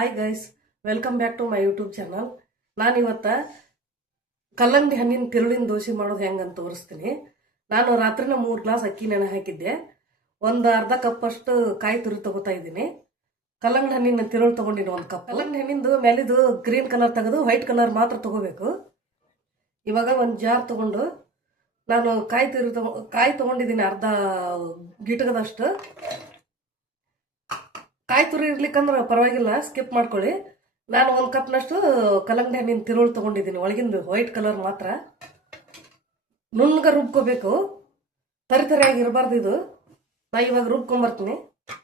Hi guys, welcome back to my YouTube channel. ನಾನು ಇವತ್ತ ಕಲ್ಲಂಗಡಿ ಹಣ್ಣಿನ ತಿರುಳಿನ ದೋಸೆ ಮಾಡೋದು ಹೆಂಗಂತ ತೋರಿಸ್ತೀನಿ. ನಾನು ರಾತ್ರಿನ 3 ಗ್ಲಾಸ್ ಅಕ್ಕಿ ನೆನೆ ಹಾಕಿದ್ದೆ. ಒಂದು ಅರ್ಧ ಕಪ್ ಅಷ್ಟು ಕಾಯಿ ತುರಿ ತಗೋತಾ ಇದ್ದೀನಿ. ಕಲ್ಲಂಗಡಿ ಹಣ್ಣಿನ ತಿರುಳು ತಗೊಂಡಿನಿ 1 ಕಪ್. ಕಲ್ಲಂಗಡಿ ಹಣ್ಣಿಂದು ಮೇಲಿದು ಗ್ರೀನ್ ಕಲರ್ ತೆಗೆದು ವೈಟ್ ಕಲರ್ ಮಾತ್ರ ತಗೋಬೇಕು. ಇವಾಗ ಒಂದು ಜಾರ್ ತಗೊಂಡು ನಾನು ಕಾಯಿ ತಗೊಂಡಿದ್ದೀನಿ ಅರ್ಧ ಗಿಟಕದಷ್ಟು. ಕಾಯಿ ತುರಿ ಇರ್ಲಿಕ್ಕಂದ್ರೆ ಪರವಾಗಿಲ್ಲ, ಸ್ಕಿಪ್ ಮಾಡ್ಕೊಳ್ಳಿ. ನಾನು 1 ಕಪ್ನಷ್ಟು ಕಲ್ಲಂಗಡಿ ಹಣ್ಣಿನ ತಿರುಳು ತಗೊಂಡಿದ್ದೀನಿ, ಒಳಗಿಂದು ವೈಟ್ ಕಲರ್ ಮಾತ್ರ. ನುಣ್ಣಗ ರುಬ್ಕೋಬೇಕು, ತರಿತರಿಯಾಗಿರಬಾರ್ದು ಇದು. ನಾ ಇವಾಗ ರುಬ್ಕೊಂಬರ್ತೀನಿ.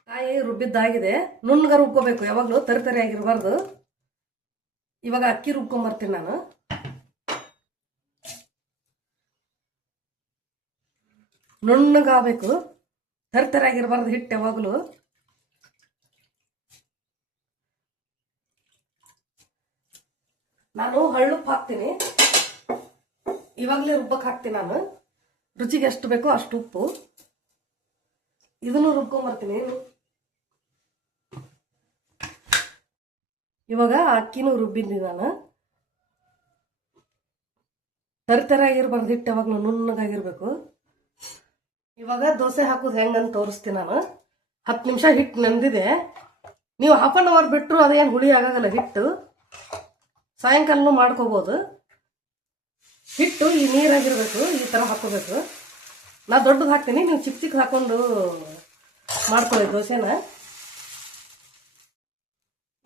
ಕಾಯಿ ರುಬ್ಬಿದ್ದಾಗಿದೆ, ನುಣ್ಣಗ ರುಬ್ಕೋಬೇಕು, ಯಾವಾಗಲೂ ತರಿತರಿಯಾಗಿರಬಾರ್ದು. ಇವಾಗ ಅಕ್ಕಿ ರುಬ್ಕೊಂಬರ್ತೀನಿ ನಾನು. ನುಣ್ಣಗಾಗಬೇಕು, ತರಿತರಿಯಾಗಿರಬಾರ್ದು ಹಿಟ್ಟು ಯಾವಾಗಲೂ. ನಾನು ಹಳ್ಳುಪ್ಪು ಹಾಕ್ತೀನಿ, ಇವಾಗಲೇ ರುಬ್ಬಕ್ಕೆ ಹಾಕ್ತೀನಿ. ನಾನು ರುಚಿಗೆ ಎಷ್ಟು ಬೇಕೋ ಅಷ್ಟು ಉಪ್ಪು. ಇದನ್ನು ರುಬ್ಕೊಂಬರ್ತೀನಿ. ಇವಾಗ ಅಕ್ಕಿನೂ ರುಬ್ಬಿದ್ದೀನಿ ನಾನು. ತರಿತರಿಯಾಗಿರ್ಬಾರ್ದು ಹಿಟ್ಟು, ಯಾವಾಗಲೂ ನುಣ್ಣಗಾಗಿರ್ಬೇಕು. ಇವಾಗ ದೋಸೆ ಹಾಕೋದು ಹೆಂಗಂತ ತೋರಿಸ್ತೀನಿ ನಾನು. 10 ನಿಮಿಷ ಹಿಟ್ಟು ನೆಂದಿದೆ. ನೀವು ಹಾಫ್ ಆನ್ ಅವರ್ ಬಿಟ್ಟರು ಅದೇನು ಹುಳಿ ಆಗಲ್ಲ ಹಿಟ್ಟು. ಸಾಯಂಕಾಲನೂ ಮಾಡ್ಕೋಬೋದು. ಹಿಟ್ಟು ಈ ನೀರಾಗಿರ್ಬೇಕು, ಈ ಥರ ಹಾಕೋಬೇಕು. ನಾ ದೊಡ್ಡದು ಹಾಕ್ತೀನಿ, ನೀವು ಚಿಕ್ಕ ಚಿಕ್ಕ ಹಾಕೊಂಡು ಮಾಡ್ಕೊಳ್ಳಿ ದೋಸೆನ.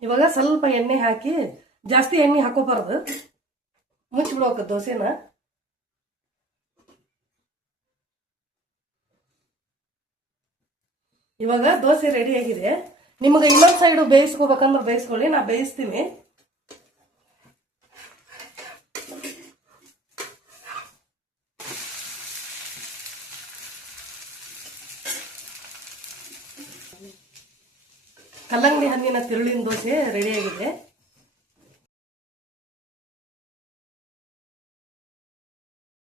ಇವಾಗ ಸ್ವಲ್ಪ ಎಣ್ಣೆ ಹಾಕಿ, ಜಾಸ್ತಿ ಎಣ್ಣೆ ಹಾಕೋಬಾರ್ದು, ಮುಚ್ಚಿಬಿಡ್ಬೇಕು ದೋಸೆನ. ಇವಾಗ ದೋಸೆ ರೆಡಿ ಆಗಿದೆ. ನಿಮಗೆ ಇನ್ನೊಂದು ಸೈಡು ಬೇಯಿಸ್ಕೋಬೇಕಂದ್ರೆ ಬೇಯಿಸ್ಕೊಳ್ಳಿ, ನಾ ಬೇಯಿಸ್ತೀನಿ. ಕಲ್ಲಂಗಡಿ ಹಣ್ಣಿನ ತಿರುಳಿನ ದೋಸೆ ರೆಡಿಯಾಗಿದೆ.